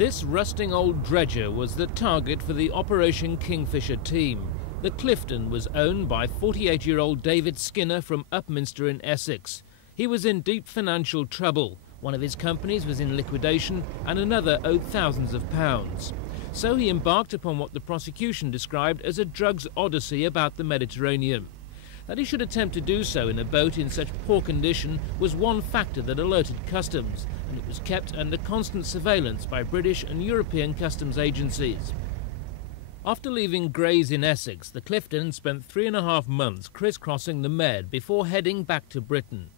This rusting old dredger was the target for the Operation Kingfisher team. The Clifton was owned by 48-year-old David Skinner from Upminster in Essex. He was in deep financial trouble. One of his companies was in liquidation and another owed thousands of pounds. So he embarked upon what the prosecution described as a drugs odyssey about the Mediterranean. That he should attempt to do so in a boat in such poor condition was one factor that alerted customs, and it was kept under constant surveillance by British and European customs agencies. After leaving Grays in Essex, the Clifton spent 3.5 months crisscrossing the Med before heading back to Britain.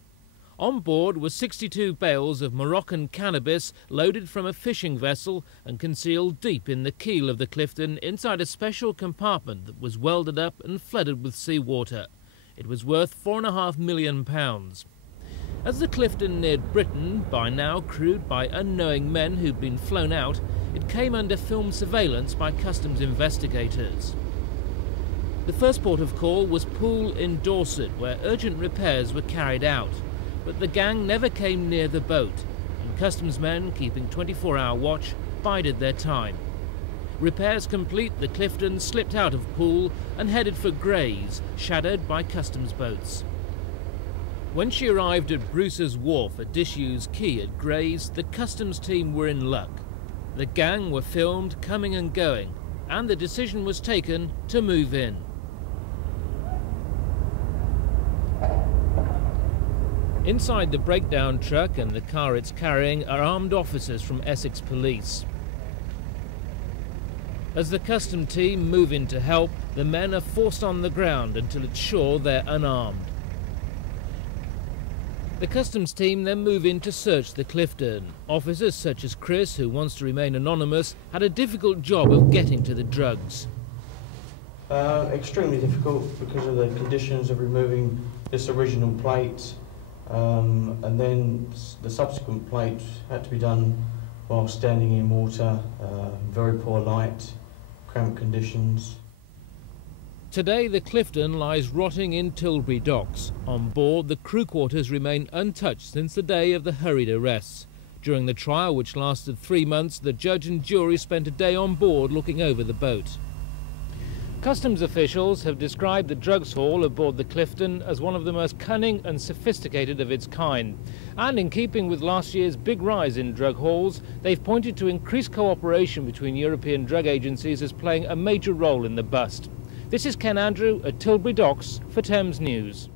On board were 62 bales of Moroccan cannabis loaded from a fishing vessel and concealed deep in the keel of the Clifton inside a special compartment that was welded up and flooded with seawater. It was worth £4.5 million. As the Clifton neared Britain, by now crewed by unknowing men who'd been flown out, it came under film surveillance by customs investigators. The first port of call was Poole in Dorset, where urgent repairs were carried out. But the gang never came near the boat, and customs men, keeping 24-hour watch, bided their time. Repairs complete, the Clifton slipped out of Poole and headed for Grays, shadowed by customs boats. When she arrived at Bruce's Wharf at Disused Quay at Grays, the customs team were in luck. The gang were filmed coming and going, and the decision was taken to move in. Inside the breakdown truck and the car it's carrying are armed officers from Essex Police. As the custom team move in to help, the men are forced on the ground until it's sure they're unarmed. The customs team then move in to search the Clifton. Officers such as Chris, who wants to remain anonymous, had a difficult job of getting to the drugs. Extremely difficult because of the conditions of removing this original plate, and then the subsequent plate had to be done while standing in water, very poor light, cramped conditions. Today the Clifton lies rotting in Tilbury docks. On board, the crew quarters remain untouched since the day of the hurried arrests. During the trial, which lasted 3 months, the judge and jury spent a day on board looking over the boat. Customs officials have described the drugs haul aboard the Clifton as one of the most cunning and sophisticated of its kind. And in keeping with last year's big rise in drug hauls, they've pointed to increased cooperation between European drug agencies as playing a major role in the bust. This is Ken Andrew at Tilbury Docks for Thames News.